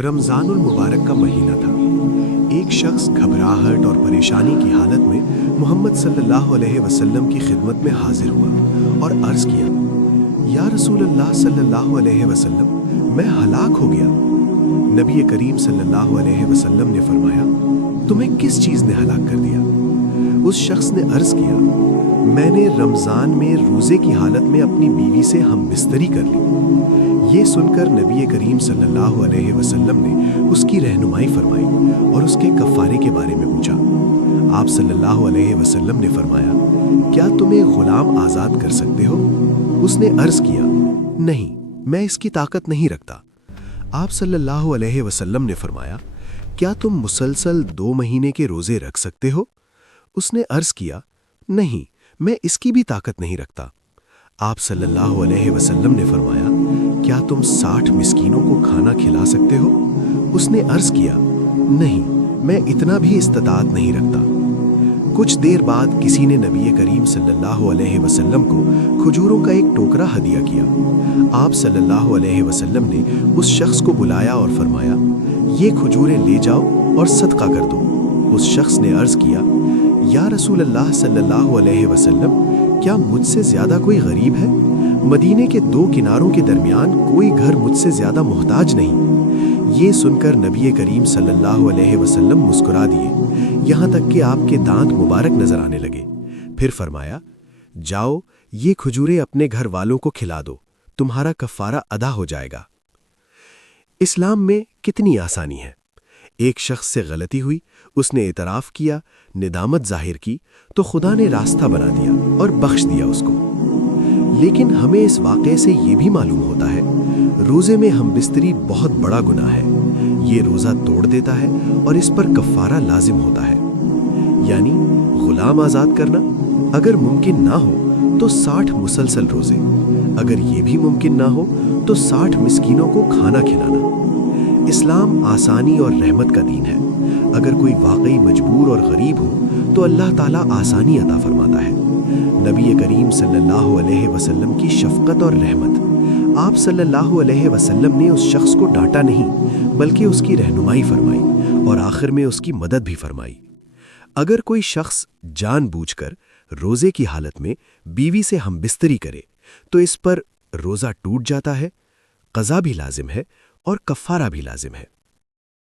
रमज़ानुल मुबारक का महीना था। एक शख्स घबराहट और परेशानी की हालत में मोहम्मद सल्लल्लाहु अलैहि वसल्लम की खिदमत में हाजिर हुआ और अर्ज़ किया, या रसूल अल्लाह सल्लल्लाहु अलैहि वसल्लम, मैं हलाक हो गया। नबी करीम सल्लल्लाहु अलैहि वसल्लम ने फरमाया, तुम्हें किस चीज़ ने हलाक कर दिया? उस शख्स ने अर्ज़ किया, मैंने रमज़ान में रोज़े की हालत में अपनी बीवी से हम बिस्तरी कर ली। ये सुनकर नबी करीम सल्लल्लाहु अलैहि वसल्लम ने उसकी रहनुमाई फरमाई और उसके कफ़ारे के बारे में पूछा। आप सल्लल्लाहु अलैहि वसल्लम ने फरमाया, क्या तुम एक ग़ुलाम आज़ाद कर सकते हो? उसने अर्ज़ किया, नहीं, मैं इसकी ताकत नहीं रखता। आप सल्लल्लाहु अलैहि वसल्लम ने फरमाया, क्या तुम मुसलसल 2 महीने के रोज़े रख सकते हो? उसने अर्ज़ किया, नहीं, मैं इसकी भी ताकत नहीं रखता। आप सल्लल्लाहु अलैहि वसल्लम ने फरमाया, क्या तुम 60 मिस्कीनों को खाना खिला सकते हो? उसने अर्ज़ किया, नहीं, मैं इतना भी इस्तिताअत नहीं रखता। कुछ देर बाद किसी ने नबी करीम सल्लल्लाहु अलैहि वसल्लम को खजूरों का एक टोकरा हदिया किया। आप सल्लल्लाहु अलैहि वसल्लम ने उस शख्स को बुलाया और फरमाया, ये खजूरें ले जाओ और सदका कर दो। उस शख्स ने अर्ज़ किया, या रसूल अल्लाह सल्लल्लाहु अलैहि वसल्लम, क्या मुझसे ज़्यादा कोई गरीब है? मदीने के 2 किनारों के दरमियान कोई घर मुझसे ज़्यादा मोहताज नहीं। ये सुनकर नबी करीम सल्लल्लाहु अलैहि वसल्लम मुस्कुरा दिए, यहाँ तक कि आपके दांत मुबारक नजर आने लगे। फिर फरमाया, जाओ, ये खजूरें अपने घर वालों को खिला दो, तुम्हारा कफ़ारा अदा हो जाएगा। इस्लाम में कितनी आसानी है। एक शख्स से गलती हुई, उसने इतराफ़ किया, निदामत जाहिर की, तो खुदा ने रास्ता बना दिया और बख्श दिया उसको। लेकिन हमें इस वाक़े से ये भी मालूम होता है, रोज़े में हम बिस्तरी बहुत बड़ा गुनाह है। ये रोज़ा तोड़ देता है और इस पर कफ़ारा लाजिम होता है, यानी ग़ुलाम आज़ाद करना। अगर मुमकिन ना हो तो 60 मुसलसल रोज़े, अगर ये भी मुमकिन ना हो तो 60 मिस्कीनों को खाना खिलाना। इस्लाम आसानी और रहमत का दीन है। अगर कोई वाकई मजबूर और गरीब हो तो अल्लाह ताला आसानी अता फरमाता है। नबी करीम सल्लल्लाहु अलैहि वसल्लम की शफ़क़त और रहमत। आप सल्लल्लाहु अलैहि वसल्लम ने उस शख्स को डांटा नहीं, बल्कि उसकी रहनुमाई फरमाई और आखिर में उसकी मदद भी फरमाई। अगर कोई शख्स जानबूझकर रोज़े की हालत में बीवी से हम बिस्तरी करे तो इस पर रोज़ा टूट जाता है, क़ज़ा भी लाजिम है और कफ़ारा भी लाजिम है।